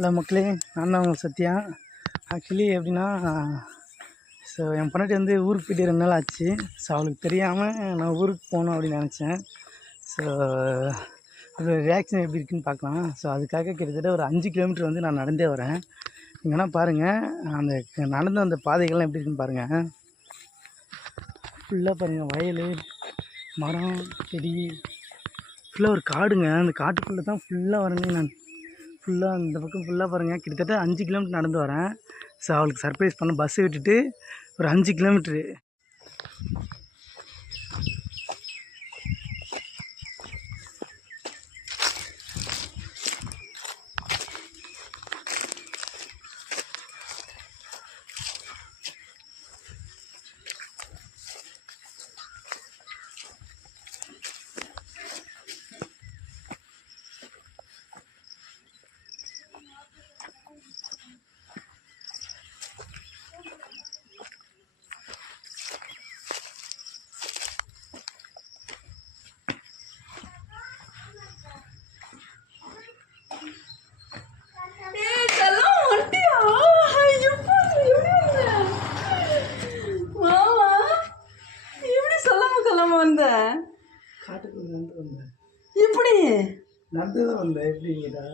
Hello மக்களே, நான் தான் உங்கள் சத்யா. ஆக்சுவலி எப்படின்னா, ஸோ என் பொண்டாட்டி வந்து ஊருக்கு போய்ட்டு 2 நாள் ஆச்சு. ஸோ அவளுக்கு தெரியாமல் நான் ஊருக்கு போகணும் அப்படின்னு நினச்சேன். ஸோ அதோட ரியாக்ஷன் எப்படி இருக்குன்னு பார்க்கலாம். ஸோ அதுக்காக கிட்டத்தட்ட ஒரு 5 கிலோமீட்டர் வந்து நான் நடந்தே வரேன். இங்கன்னா பாருங்கள், அந்த நடந்து வந்த பாதைகள்லாம் எப்படி இருக்குன்னு பாருங்கள். ஃபுல்லாக பாருங்கள், வயல், மரம், செடி, ஃபுல்லாக ஒரு காடுங்க. அந்த காட்டுக்குள்ளே தான் ஃபுல்லாக வரேங்க நான். ஃபுல்லாக அந்த பக்கம் ஃபுல்லாக பாருங்கள், கிட்டத்தட்ட 5 கிலோமீட்டர் நடந்து வரேன். ஸோ அவளுக்கு சர்ப்ரைஸ் பண்ண பஸ்ஸை விட்டுட்டு ஒரு 5 கிலோமீட்ரு. காட்டுக்குள்ள நடந்து வந்தேன். எப்படி நடந்து தான் வந்தேன். எப்படிங்கடா